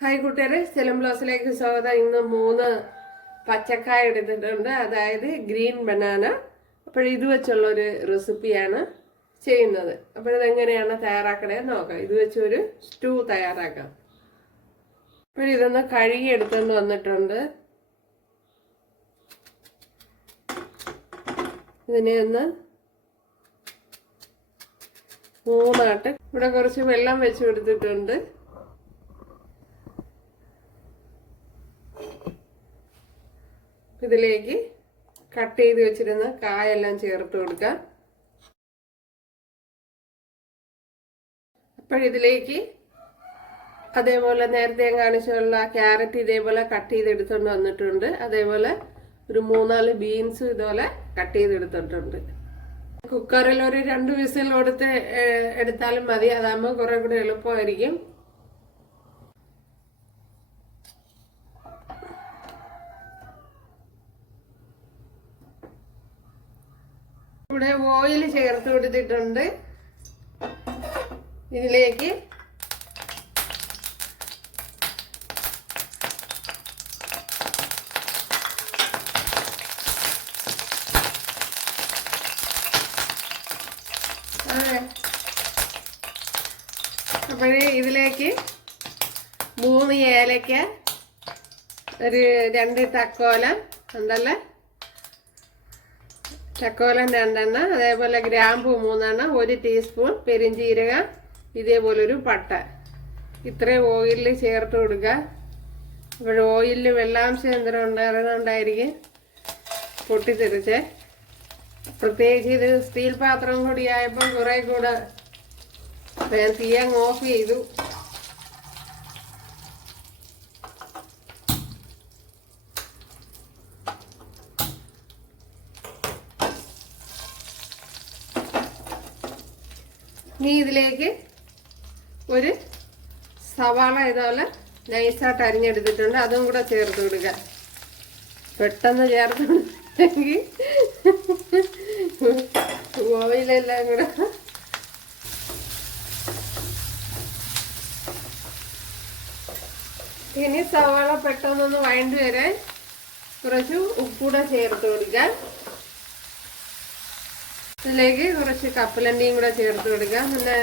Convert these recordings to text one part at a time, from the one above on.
Hi കൂട്ടുകാരെ, സെലം ബ്ലോസിലേക്ക് സ്വാഗതം. ഇന്ന് 3 പച്ചക്കായ എടുത്തിട്ടുണ്ട്, അതായത് ഗ്രീൻ ബനാന. അപ്പോൾ ഇത് വെച്ചുള്ളൊരു റെസിപ്പിയാണ് ചെയ്യുന്നത്. അപ്പോൾ ഇതെങ്ങനെയാണ് തയ്യാറാക്കണേന്ന് നോക്കാം. ഇത് വെച്ചൊരു സ്റ്റൂ തയ്യാറാക്കാം. അപ്പോൾ ഇതൊന്ന് കഴുകി എടുത്തുകൊണ്ട് വന്നിട്ടുണ്ട്. ഇതിനെ ഒന്ന് 3 ഇവിടെ കുറച്ച് വെള്ളം വെച്ച് കൊടുത്തിട്ടുണ്ട്. ഇതിലേക്ക് കട്ട് ചെയ്ത് വെച്ചിരുന്ന കായെല്ലാം ചേർത്ത് കൊടുക്കാം. അപ്പോഴിതിലേക്ക് അതേപോലെ നേരത്തെ ഞാൻ കാണിച്ചുള്ള ക്യാരറ്റ് ഇതേപോലെ കട്ട് ചെയ്തെടുത്തുകൊണ്ട് വന്നിട്ടുണ്ട്. അതേപോലെ ഒരു 3-4 ബീൻസ് ഇതുപോലെ കട്ട് ചെയ്തെടുത്തിട്ടുണ്ട്. കുക്കറിൽ ഒരു 2 വിസിൽ എടുത്താലും മതി. അതാകുമ്പോൾ കുറെ കൂടെ എളുപ്പമായിരിക്കും. ഇവിടെ ഓയിൽ ചേർത്ത് കൊടുത്തിട്ടുണ്ട്. ഇതിലേക്ക് ഇതിലേക്ക് 3 ഏലക്ക, ഒരു 2 തക്കോല ഉണ്ടല്ലേ, ചക്കോലം 2 അതേപോലെ ഗ്രാമ്പൂ 3 1 ടീസ്പൂൺ പെരിഞ്ചീരകം, ഇതേപോലൊരു പട്ട. ഇത്രയും ഓയിലിൽ ചേർത്ത് കൊടുക്കുക. അപ്പോൾ ഓയിലിൽ വെള്ളാംശം എന്തെങ്കിലും ഉണ്ടായിരുന്നുണ്ടായിരിക്കും പൊട്ടിത്തെറിച്ച്. പ്രത്യേകിച്ച് ഇത് സ്റ്റീൽ പാത്രം കൂടി ആയപ്പോൾ കുറേ കൂടെ ഞാൻ തീയങ്ങ് ഓഫ് ചെയ്തു. ഇനി ഇതിലേക്ക് ഒരു സവാള ഇതുപോലെ നൈസായിട്ട് അരിഞ്ഞെടുത്തിട്ടുണ്ട്, അതും കൂടെ ചേർത്ത് കൊടുക്കുക. പെട്ടെന്ന് ചേർത്തുണ്ടെങ്കിൽ ഓയിലെല്ലാം കൂടെ. ഇനി സവാള പെട്ടെന്നൊന്ന് വഴണ്ടി വരാൻ കുറച്ച് ഉപ്പൂടെ ചേർത്ത് കൊടുക്കാം. ഇതിലേക്ക് കുറച്ച് കപ്പലണ്ടിയും കൂടെ ചേർത്ത് കൊടുക്കുക. പിന്നെ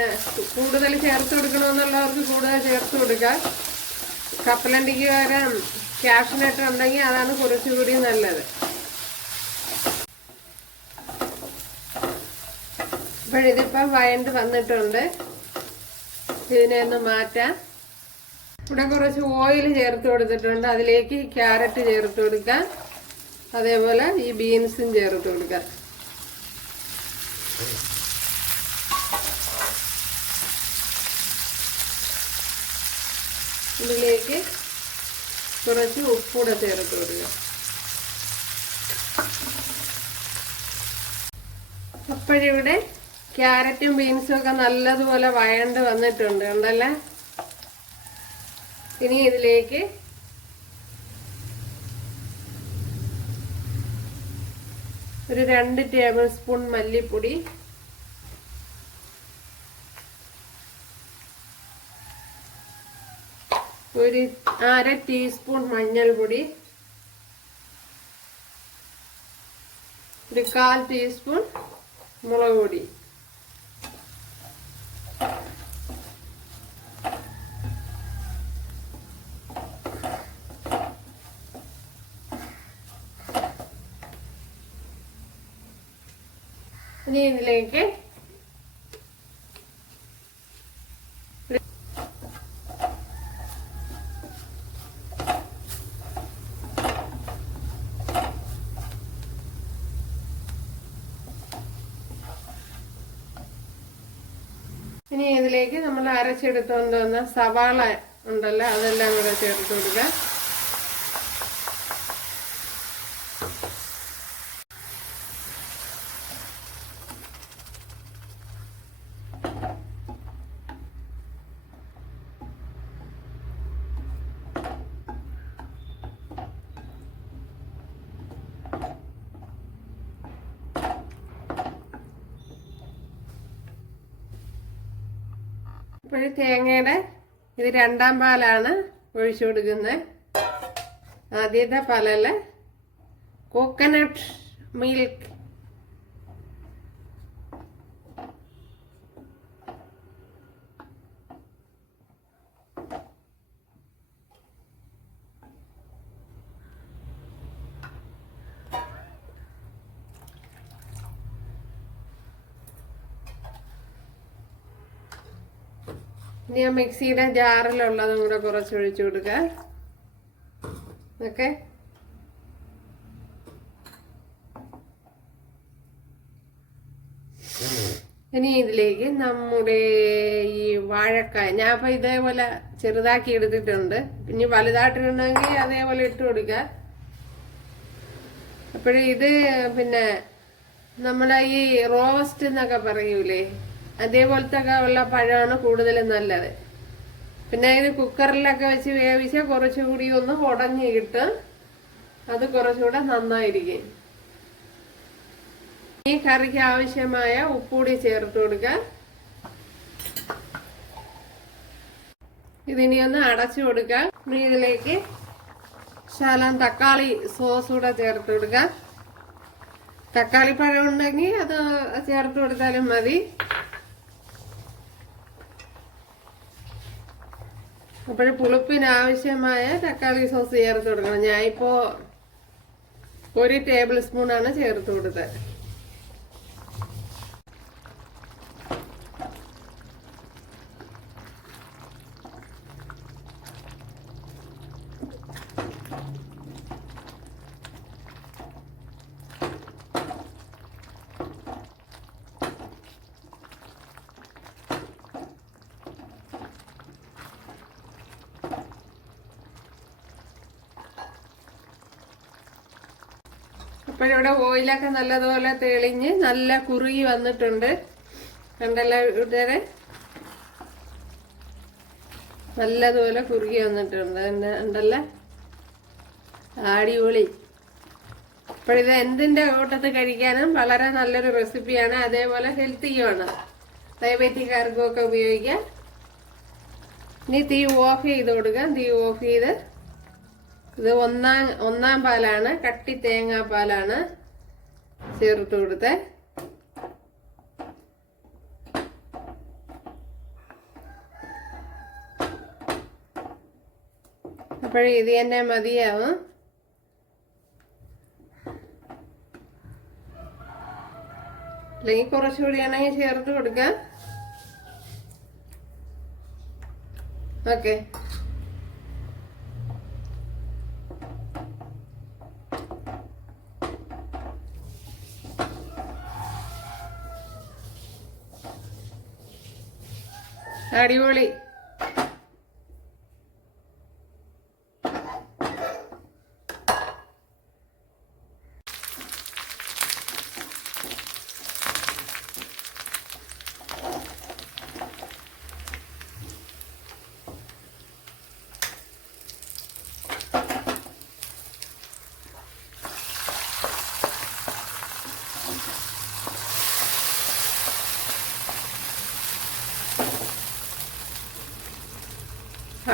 കൂടുതൽ ചേർത്ത് കൊടുക്കണമെന്നുള്ളവർക്ക് കൂടുതൽ ചേർത്ത് കൊടുക്കുക. കപ്പലണ്ടിക്ക് പകരം കാഷ്നട്ട് ഉണ്ടെങ്കിൽ അതാണ് കുറച്ചുകൂടി നല്ലത്. ഇപ്പോഴിതിപ്പം വഴണ്ട് വന്നിട്ടുണ്ട്. ഇതിനെ ഒന്ന് മാറ്റാം. ഇവിടെ കുറച്ച് ഓയിൽ ചേർത്ത് കൊടുത്തിട്ടുണ്ട്. അതിലേക്ക് ക്യാരറ്റ് ചേർത്ത് കൊടുക്കാം. അതേപോലെ ഈ ബീൻസും ചേർത്ത് കൊടുക്കാം. ഇതിലേക്ക് കുറച്ച് ഉപ്പൂടെ ചേർത്ത് കൊടുക്കുക. അപ്പോഴിവിടെ ക്യാരറ്റും ബീൻസും ഒക്കെ നല്ലതുപോലെ വഴണ്ട് വന്നിട്ടുണ്ട് ഉണ്ടല്ലേ. ഇനി ഇതിലേക്ക് ഒരു 2 ടേബിൾ സ്പൂൺ മല്ലിപ്പൊടി, ഒരു 1/2 ടീസ്പൂൺ മഞ്ഞൾപ്പൊടി, ഒരു 1/4 ടീസ്പൂൺ മുളക് പൊടി, ഇനി ഇതിലേക്ക് നമ്മൾ അരച്ചെടുത്തോണ്ട് വന്ന സവാള ഉണ്ടല്ലോ, അതെല്ലാം കൂടെ ചേർത്ത് കൊടുക്കുക. ഇപ്പോൾ തേങ്ങയുടെ ഇത് രണ്ടാം പാലാണ്. ഒഴിച്ചു കൊടുക്കുന്നത്. ആദ്യത്തെ പാലല്ല, കോക്കനട്ട് മിൽക്ക്. ഇനി ആ മിക്സിയുടെ ജാറിലുള്ളതും കൂടെ കുറച്ച് ഒഴിച്ചു കൊടുക്കുക. ഓക്കെ, ഇനി ഇതിലേക്ക് നമ്മുടെ ഈ വാഴക്കായ ഞാൻ ഇപ്പൊ ഇതേപോലെ ചെറുതാക്കി എടുത്തിട്ടുണ്ട്. ഇനി വലുതായിട്ടിട്ടുണ്ടെങ്കിൽ അതേപോലെ ഇട്ട് കൊടുക്കുക. അപ്പോഴേ ഇത് പിന്നെ നമ്മുടെ ഈ റോസ്റ്റ് എന്നൊക്കെ പറയൂലേ, അതേപോലത്തെ ഒക്കെ ഉള്ള പഴമാണ് കൂടുതലും നല്ലത്. പിന്നെ ഇത് കുക്കറിലൊക്കെ വെച്ച് വേവിച്ച കുറച്ചുകൂടി ഒന്ന് ഉടഞ്ഞ് കിട്ടും, അത് കുറച്ചുകൂടെ നന്നായിരിക്കും. ഈ കറിക്ക് ആവശ്യമായ ഉപ്പുകൂടി ചേർത്ത് കൊടുക്കുക. ഇതിനി ഒന്ന് അടച്ചു കൊടുക്കുക. ഇനി ഇതിലേക്ക് ശകലം തക്കാളി സോസ് കൂടെ ചേർത്ത് കൊടുക്കുക. തക്കാളി പഴം ഉണ്ടെങ്കിൽ അത് ചേർത്ത് കൊടുത്താലും മതി. അപ്പോൾ പുളിപ്പിന് ആവശ്യമായ തക്കാളി സോസ് ചേർത്ത് കൊടുക്കണം. ഞാനിപ്പോ 1 ടേബിൾ സ്പൂണാണ് ചേർത്ത് കൊടുത്തത്. അപ്പോഴിവിടെ ഓയിലൊക്കെ നല്ലതുപോലെ തെളിഞ്ഞ് നല്ല കുറുകി വന്നിട്ടുണ്ട്. കണ്ടല്ലോ കൂട്ടുകാരെ, നല്ലതുപോലെ കുറുകി വന്നിട്ടുണ്ട്. ഉണ്ടല്ലോ, അടിപൊളി. അപ്പോഴിത് എന്തിൻ്റെ കൂട്ടത്തിൽ കഴിക്കാനും വളരെ നല്ലൊരു റെസിപ്പിയാണ്, അതേപോലെ ഹെൽത്തിയുമാണ്. ഡയബറ്റിക്കാർക്കും ഒക്കെ ഉപയോഗിക്കാം. ഇനി തീ ഓഫ് ചെയ്ത് കൊടുക്കാം. തീ ഓഫ് ചെയ്ത്, ഇത് ഒന്നാം പാലാണ്, കട്ടി തേങ്ങാപ്പാലാണ് ചേർത്ത് കൊടുത്തേ. അപ്പോഴേ ഇത് തന്നെ മതിയാവും. അല്ലെങ്കിൽ കുറച്ചുകൂടി ആണെങ്കിൽ ചേർത്ത് കൊടുക്കാം. ഓക്കെ, അടിപൊളി.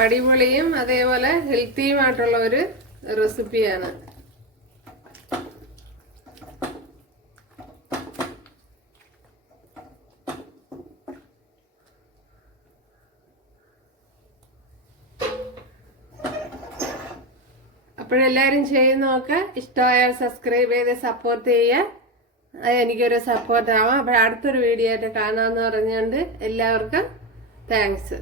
അടിപൊളിയും അതേപോലെ ഹെൽത്തിയുമായിട്ടുള്ള ഒരു റെസിപ്പിയാണ്. അപ്പോഴെല്ലാവരും ചെയ്ത് നോക്കുക. ഇഷ്ടമായാൽ സബ്സ്ക്രൈബ് ചെയ്ത് സപ്പോർട്ട് ചെയ്യുക. അത് എനിക്കൊരു സപ്പോർട്ടാവാം. അപ്പോൾ അടുത്തൊരു വീഡിയോ ആയിട്ട് കാണാമെന്ന് പറഞ്ഞുകൊണ്ട് എല്ലാവർക്കും താങ്ക്സ്.